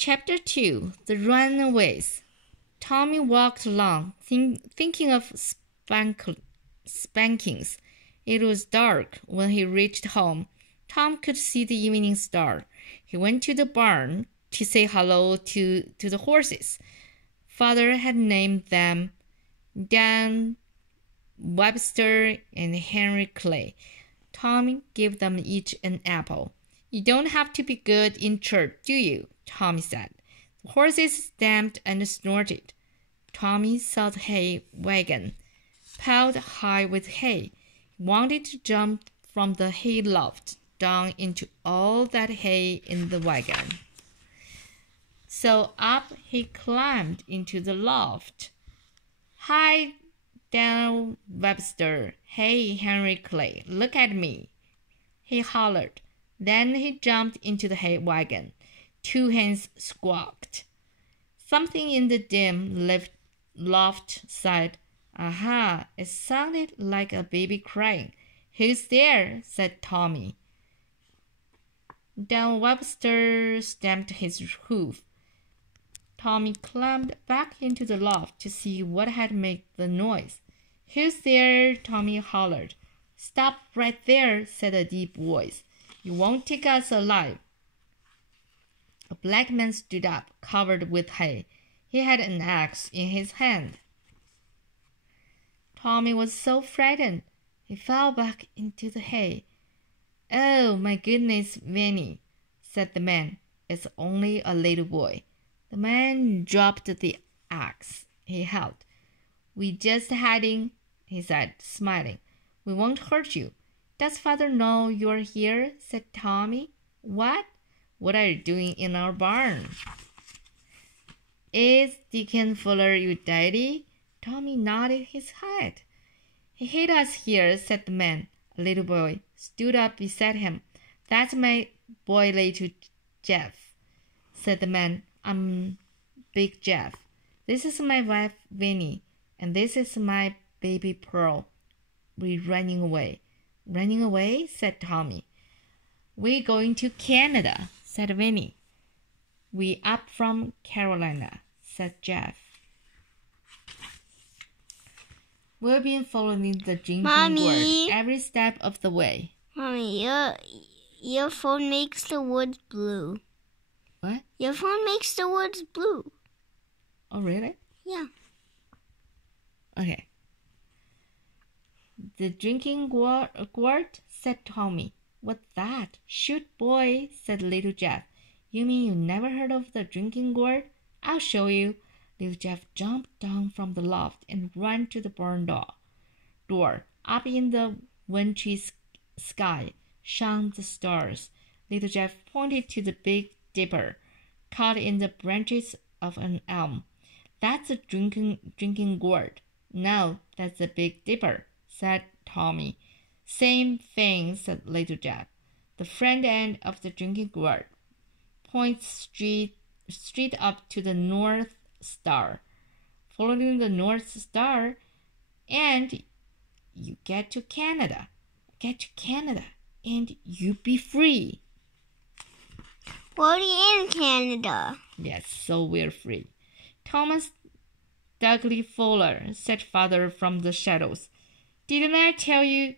Chapter 2 The Runaways. Tommy walked along, thinking of spankings. It was dark when he reached home. Tom could see the evening star. He went to the barn to say hello to the horses. Father had named them Dan, Webster, and Henry Clay. Tommy gave them each an apple. You don't have to be good in church, do you? Tommy said. The horses stamped and snorted. Tommy saw the hay wagon, piled high with hay. He wanted to jump from the hay loft down into all that hay in the wagon. So up he climbed into the loft. Hi, Dan Webster. Hey, Henry Clay, look at me, he hollered. Then he jumped into the hay wagon. Two hens squawked. Something in the dim loft said, Aha, it sounded like a baby crying. Who's there? Said Tommy. Dan Webster stamped his hoof. Tommy climbed back into the loft to see what had made the noise. Who's there? Tommy hollered. Stop right there, said a deep voice. You won't take us alive. A black man stood up, covered with hay. He had an axe in his hand. Tommy was so frightened, he fell back into the hay. Oh, my goodness, Vinny, said the man. It's only a little boy. The man dropped the axe he held. We just hiding, he said, smiling. We won't hurt you. Does Father know you're here? Said Tommy. What? What are you doing in our barn? Is Deacon Fuller your daddy? Tommy nodded his head. He hid us here, said the man. A little boy stood up beside him. That's my boy, little Jeff, said the man. I'm Big Jeff. This is my wife, Vinnie, and this is my baby Pearl. We're running away. Running away? Said Tommy. We're going to Canada, said Vinnie. We up from Carolina, said Jeff. We've been following the drinking gourd every step of the way. Mommy, your phone makes the woods blue. What? Your phone makes the woods blue. Oh, really? Yeah. Okay. The drinking gourd, said Tommy. What's that? Shoot, boy, said little Jeff. You mean you never heard of the drinking gourd? I'll show you. Little Jeff jumped down from the loft and ran to the barn door. Up in the wintry sky shone the stars. Little Jeff pointed to the Big Dipper, caught in the branches of an elm. That's a drinking gourd. No, that's a Big Dipper, said Tommy. Same thing, said little Jeff. The front end of the drinking gourd points straight up to the North Star. Following the North Star, and you get to Canada. And you be free. We're in Canada. Yes, so we're free. Thomas Dudley Fuller, said Father from the shadows. Didn't I tell you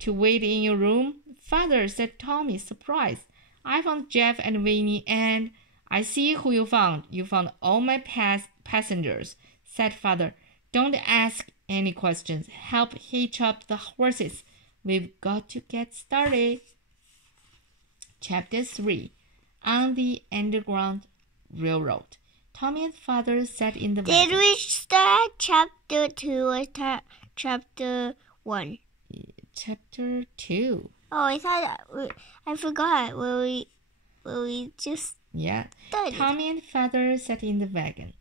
to wait in your room? Father, said Tommy, surprised. I found Jeff and Vinnie, and I see who you found. You found all my passengers, said Father. Don't ask any questions. Help hitch up the horses. We've got to get started. Chapter 3 On the Underground Railroad. Tommy and Father sat in the wagon. Did we start chapter 2 or chapter 1? Chapter 2. Oh, I forgot. Will we just... Yeah. Tommy and Father sat in the wagon.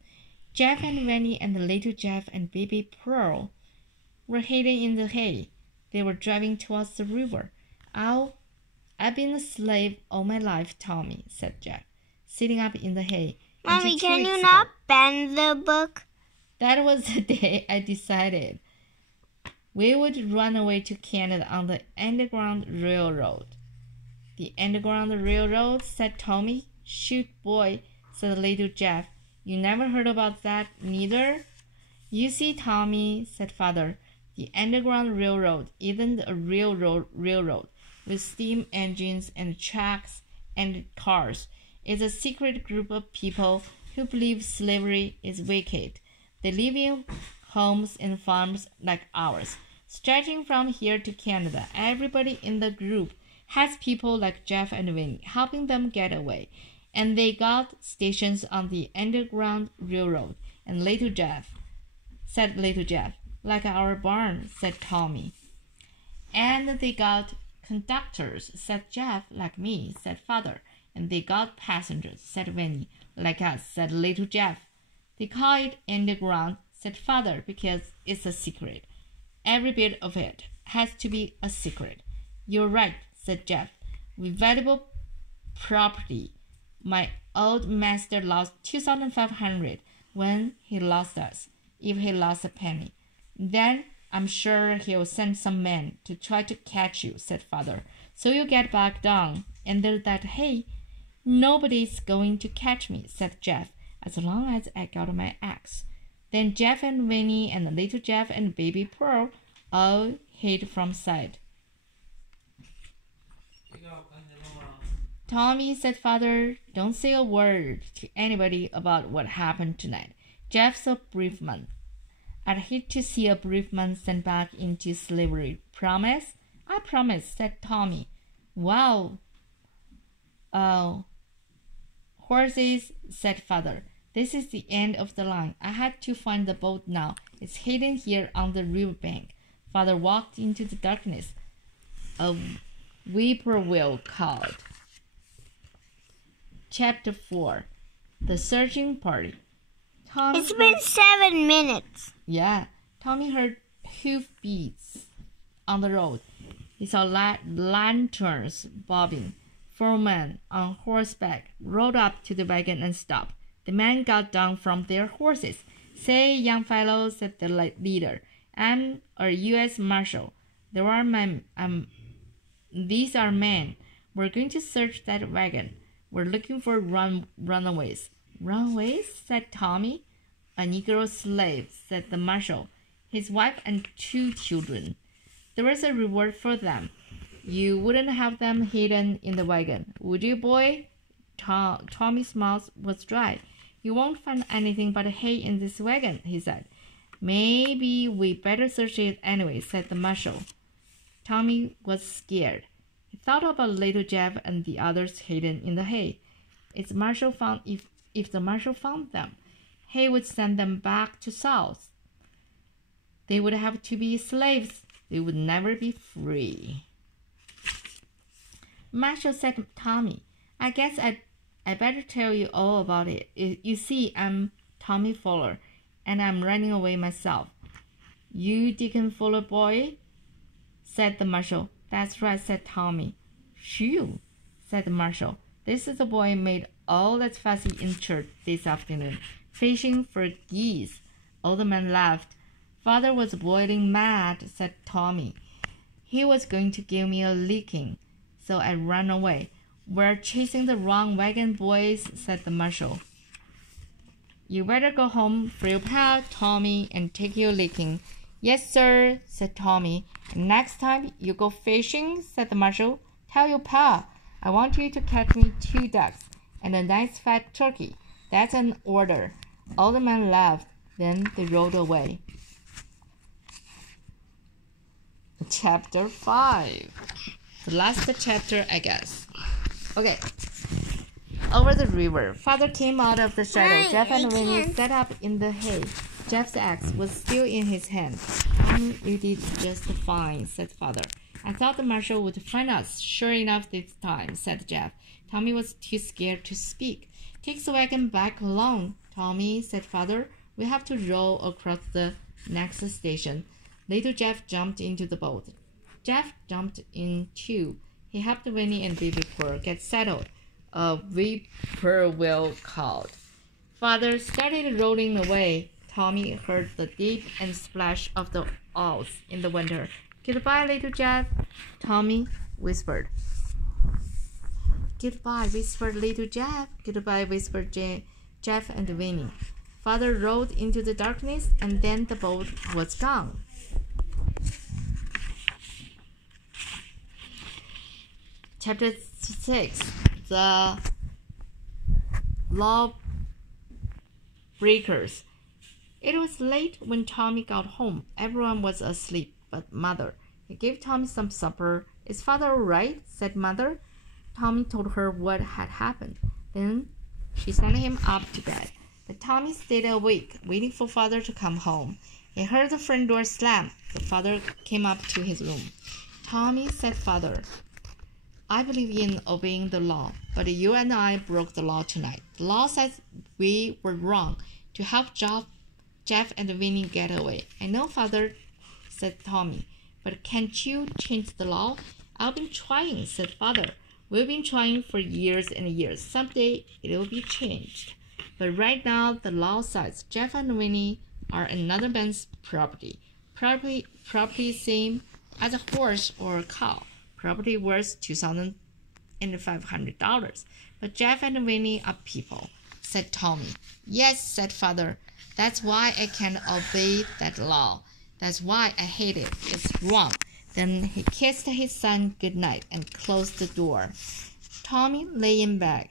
Jeff and Vinnie and little Jeff and baby Pearl were hidden in the hay. They were driving towards the river. I've been a slave all my life, Tommy, said Jeff, sitting up in the hay. Mommy, can you not bend the book? That was the day I decided we would run away to Canada on the Underground Railroad. The Underground Railroad, said Tommy. Shoot, boy, said little Jeff. You never heard about that, neither? You see, Tommy, said Father, the Underground Railroad isn't a railroad with steam engines and tracks and cars. It's a secret group of people who believe slavery is wicked. They live in homes and farms like ours, stretching from here to Canada. Everybody in the group has people like Jeff and Winnie helping them get away. And they got stations on the Underground Railroad. And said little Jeff, like our barn, said Tommy. And they got conductors, said Jeff, like me, said Father. And they got passengers, said Winnie, like us, said little Jeff. They call it underground, said Father, because it's a secret. Every bit of it has to be a secret. You're right, said Jeff. With valuable property. My old master lost 2,500 when he lost us, if he lost a penny. Then I'm sure he'll send some men to try to catch you, said Father. So you get back down under that hay. Nobody's going to catch me, said Jeff, as long as I got my axe. Then Jeff and Winnie and little Jeff and baby Pearl all hid from sight. Tommy, said Father, don't say a word to anybody about what happened tonight. Jeff's a brave man. I'd hate to see a brave man sent back into slavery. Promise? I promise, said Tommy. Wow. Oh. Horses, said Father. This is the end of the line. I had to find the boat now. It's hidden here on the riverbank. Father walked into the darkness. A whippoorwill called. Chapter 4. The Searching Party. It's been 7 minutes. Yeah. Tommy heard hoofbeats on the road. He saw lanterns bobbing. 4 men on horseback rode up to the wagon and stopped. The men got down from their horses. Say, young fellow, said the leader, I'm a U.S. Marshal. These are men. We're going to search that wagon. We're looking for runaways. Runaways? Said Tommy. A Negro slave, said the marshal. His wife and 2 children. There is a reward for them. You wouldn't have them hidden in the wagon, would you, boy? Tommy's mouth was dry. You won't find anything but hay in this wagon, he said. Maybe we better search it anyway, said the marshal. Tommy was scared. He thought about little Jeff and the others hidden in the hay. If the marshal found them, he would send them back to South. They would have to be slaves. They would never be free. Marshal said to Tommy, I guess I better tell you all about it. You see, I'm Tommy Fuller, and I'm running away myself. You Deacon Fuller boy? Said the marshal. That's right, said Tommy. Shoo, said the marshal. This is the boy made all that fussy in church this afternoon, fishing for geese. All the men laughed. Father was boiling mad, said Tommy. He was going to give me a licking, so I ran away. We're chasing the wrong wagon, boys, said the marshal. You better go home for your pal, Tommy, and take your licking. Yes, sir, said Tommy. And next time you go fishing, said the marshal, tell your pa, I want you to catch me 2 ducks and a nice fat turkey. That's an order. All the men laughed. Then they rode away. Chapter 5. The last chapter, I guess. Okay. Over the river, Father came out of the shadow. Jeff and Winnie sat up in the hay. Jeff's axe was still in his hand. You did just fine, said Father. I thought the marshal would find us. Sure enough this time, said Jeff. Tommy was too scared to speak. Take the wagon back alone, Tommy, said Father. We have to row across the next station. Little Jeff jumped into the boat. Jeff jumped in too. He helped Winnie and baby Pearl get settled. A whippoorwill called. Father started rolling away. Tommy heard the dip and splash of the oars in the winter. Goodbye, little Jeff, Tommy whispered. Goodbye, whispered little Jeff. Goodbye, whispered Jeff and Winnie. Father rode into the darkness, and then the boat was gone. Chapter 6. The Lawbreakers. It was late when Tommy got home. Everyone was asleep but Mother. He gave Tommy some supper. Is Father all right? Said Mother. Tommy told her what had happened. Then she sent him up to bed. But Tommy stayed awake, waiting for Father to come home. He heard the front door slam. The father came up to his room. Tommy, said Father, I believe in obeying the law, but you and I broke the law tonight. The law says we were wrong to help Jeff and Winnie get away. I know, Father, said Tommy, but can't you change the law? I've been trying, said Father. We've been trying for years and years. Someday it will be changed. But right now, the law says Jeff and Winnie are another man's property. Property same as a horse or a cow. Property worth $2,500. But Jeff and Winnie are people, said Tommy. Yes, said Father. That's why I can't obey that law. That's why I hate it. It's wrong. Then he kissed his son goodnight and closed the door. Tommy lay in bed,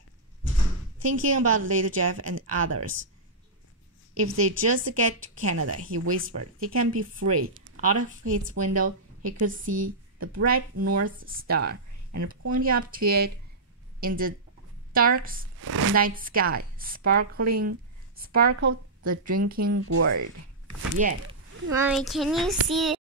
thinking about little Jeff and others. If they just get to Canada, he whispered, they can be free. Out of his window, he could see the bright North Star, and pointing up to it in the dark night sky, sparkled the drinking gourd. Yeah. Mommy, can you see